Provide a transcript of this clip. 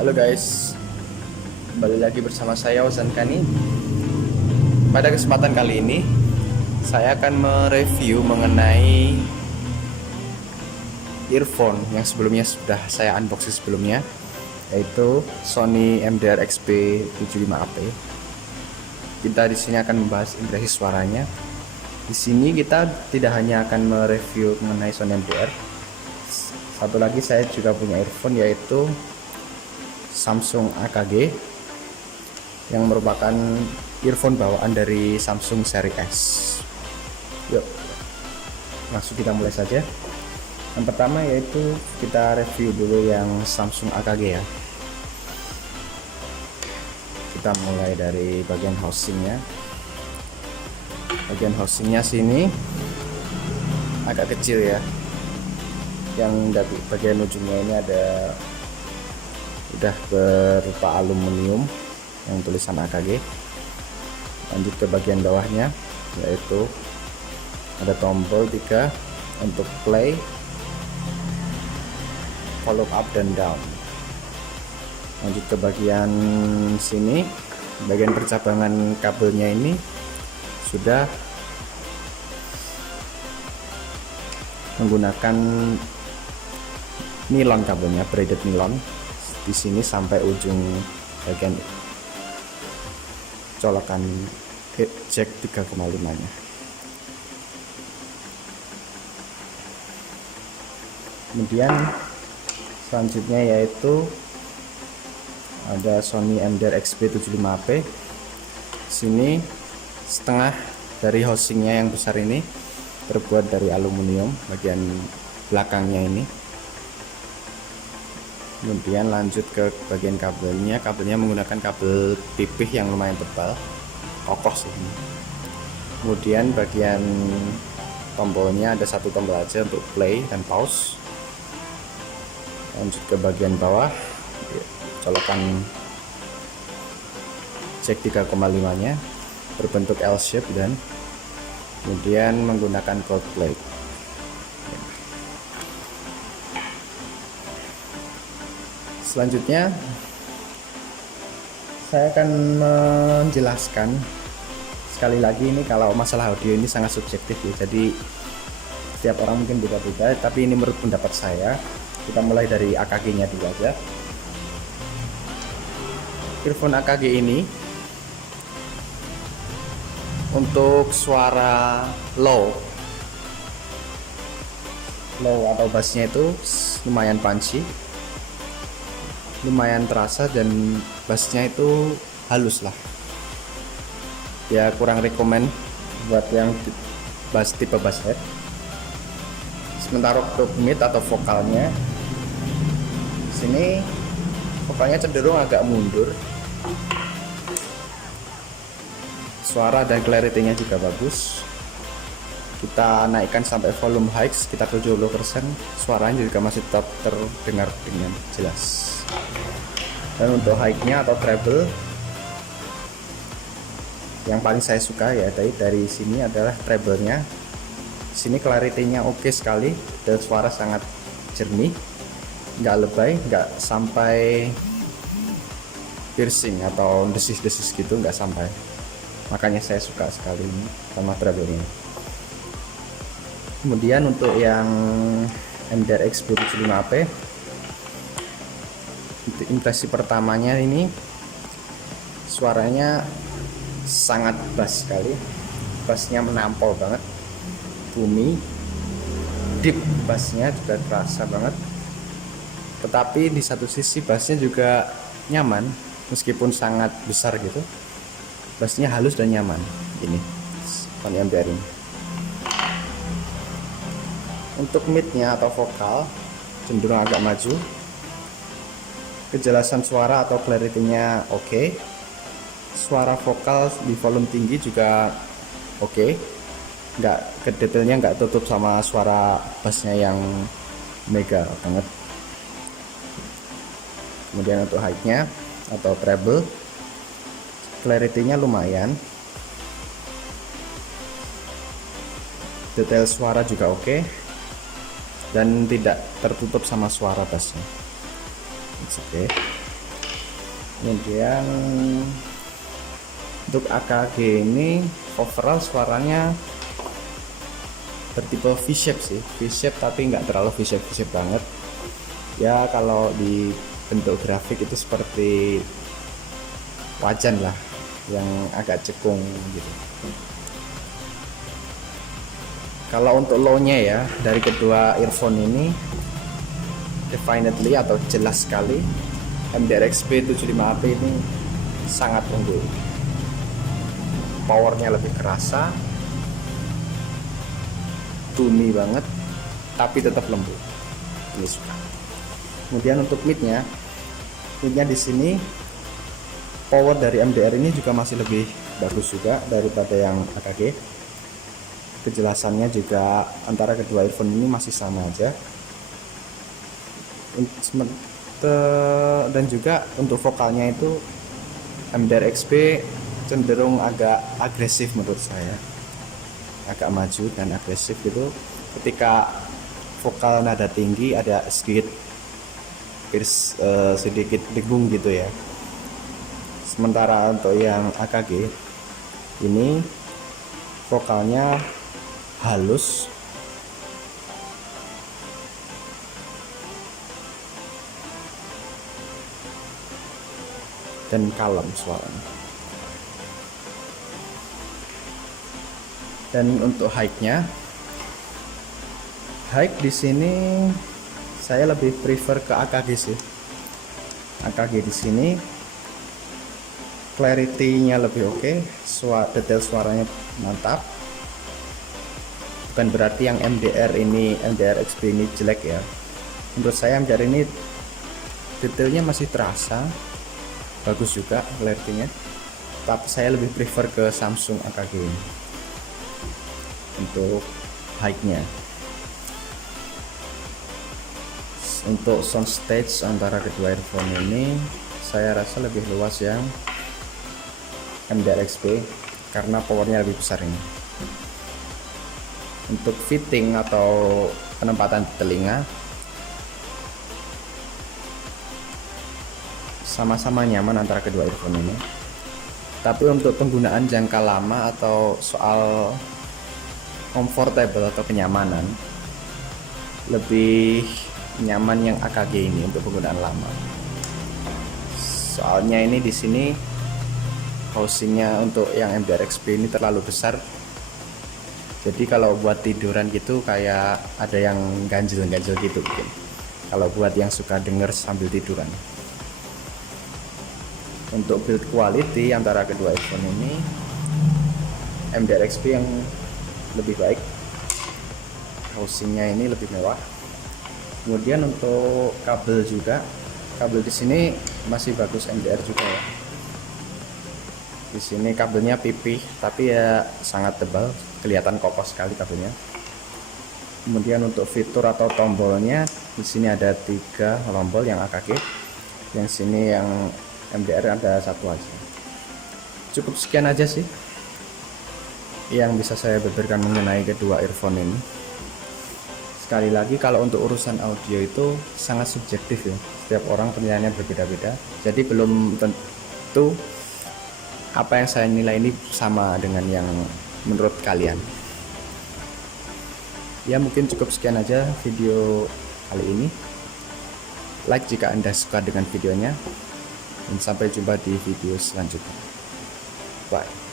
Halo guys, kembali lagi bersama saya Ozan Kani. Pada kesempatan kali ini, saya akan mereview mengenai earphone yang sebelumnya sudah saya unboxing sebelumnya, yaitu Sony MDR-XP 75AP. Kita di sini akan membahas impresi suaranya. Di sini kita tidak hanya akan mereview mengenai Sony MDR. Satu lagi saya juga punya earphone, yaitu Samsung AKG yang merupakan earphone bawaan dari Samsung seri S. Yuk, langsung kita mulai saja. Yang pertama yaitu kita review dulu yang Samsung AKG ya. Kita mulai dari bagian housingnya. Bagian housingnya sini agak kecil ya. Yang dari bagian ujungnya ini udah berupa aluminium yang tulisan AKG. Lanjut ke bagian bawahnya, yaitu ada tombol 3 untuk play, volume up dan down. Lanjut ke bagian sini, bagian percabangan kabelnya ini sudah menggunakan nilon, kabelnya braided nilon di sini sampai ujung bagian colokan jack 3,5-nya. Kemudian selanjutnya yaitu ada Sony MDR-XP 75AP. Sini setengah dari housingnya yang besar ini terbuat dari aluminium bagian belakangnya ini. Kemudian lanjut ke bagian kabelnya menggunakan kabel pipih yang lumayan tebal, kokoh sih. Kemudian bagian tombolnya ada satu tombol aja untuk play dan pause. Lanjut ke bagian bawah, colokan jack 3,5-nya berbentuk L shape dan kemudian menggunakan gold plate. Selanjutnya saya akan menjelaskan sekali lagi, ini kalau masalah audio ini sangat subjektif ya, jadi setiap orang mungkin beda-beda, tapi ini menurut pendapat saya. Kita mulai dari AKG nya dulu aja. Earphone AKG ini untuk suara low atau bassnya itu lumayan punchy, lumayan terasa, dan bassnya itu halus lah ya. Kurang rekomen buat yang bass tipe bass head. Sementara untuk mid atau vokalnya, sini vokalnya cenderung agak mundur, suara dan clarity-nya juga bagus. Kita naikkan sampai volume high sekitar 70%, suaranya juga masih tetap terdengar dengan jelas. Dan untuk high-nya atau treble, yang paling saya suka ya dari sini adalah treble-nya. Sini clarity-nya oke sekali dan suara sangat jernih, nggak lebay, nggak sampai piercing atau desis-desis gitu, nggak sampai. Makanya saya suka sekali sama treble-nya. Kemudian untuk yang MDR-XP 75AP, impresi pertamanya ini suaranya sangat bass sekali, bassnya menampol banget, bumi, deep bassnya juga terasa banget. Tetapi di satu sisi bassnya juga nyaman, meskipun sangat besar gitu, bassnya halus dan nyaman. Ini Sony MDR ini. Untuk midnya atau vokal cenderung agak maju, kejelasan suara atau clarity-nya oke. Suara vokal di volume tinggi juga oke. Nggak ke detailnya, nggak tutup sama suara bassnya yang mega banget. Kemudian untuk high-nya atau treble, clarity-nya lumayan, detail suara juga oke, dan tidak tertutup sama suara bassnya. Oke. Kemudian untuk AKG ini overall suaranya bertipe V-shape sih, V-shape tapi nggak terlalu V-shape banget ya. Kalau di bentuk grafik itu seperti wajan lah yang agak cekung gitu. Kalau untuk low-nya ya, dari kedua earphone ini definitely atau jelas sekali MDR-XP 75AP ini sangat unggul. Powernya lebih kerasa, tuni banget, tapi tetap lembut. Ini suka. Kemudian untuk midnya di sini power dari MDR ini juga masih lebih bagus juga daripada yang AKG. Kejelasannya juga antara kedua earphone ini masih sama aja. Dan juga untuk vokalnya itu MDR-XP cenderung agak agresif menurut saya, agak maju dan agresif gitu. Ketika vokal nada tinggi ada sedikit dengung gitu ya. Sementara untuk yang AKG ini vokalnya halus, dan kalem suaranya. Dan untuk high-nya, di sini saya lebih prefer ke AKG sih. AKG di sini clarity-nya lebih oke, detail suaranya mantap. Bukan berarti yang MDR-XP ini jelek ya. Menurut saya MDR ini detailnya masih terasa, bagus juga clarity-nya. Tapi saya lebih prefer ke Samsung AKG ini untuk high-nya. Untuk soundstage antara kedua earphone ini saya rasa lebih luas yang MDR-XP karena powernya lebih besar ini. Untuk fitting atau penempatan telinga sama-sama nyaman antara kedua earphone ini. Tapi untuk penggunaan jangka lama atau soal comfortable atau kenyamanan, lebih nyaman yang AKG ini untuk penggunaan lama. Soalnya ini di sini housingnya untuk yang MDR-XP ini terlalu besar. Jadi kalau buat tiduran gitu kayak ada yang ganjel-ganjel gitu mungkin. Kalau buat yang suka denger sambil tiduran. Untuk build quality antara kedua earphone ini MDR-XP yang lebih baik. Housingnya ini lebih mewah. Kemudian untuk kabel juga, kabel di sini masih bagus MDR juga ya. Di sini kabelnya pipih tapi ya sangat tebal, kelihatan kokoh sekali kabelnya. Kemudian untuk fitur atau tombolnya di sini ada 3 tombol yang AKG, yang sini yang MDR ada 1 aja. Cukup sekian aja sih yang bisa saya beberkan mengenai kedua earphone ini. Sekali lagi kalau untuk urusan audio itu sangat subjektif ya, setiap orang penilaiannya berbeda-beda, jadi belum tentu apa yang saya nilai ini sama dengan yang menurut kalian. Ya mungkin cukup sekian aja video kali ini. Like jika Anda suka dengan videonya, dan sampai jumpa di video selanjutnya. Bye.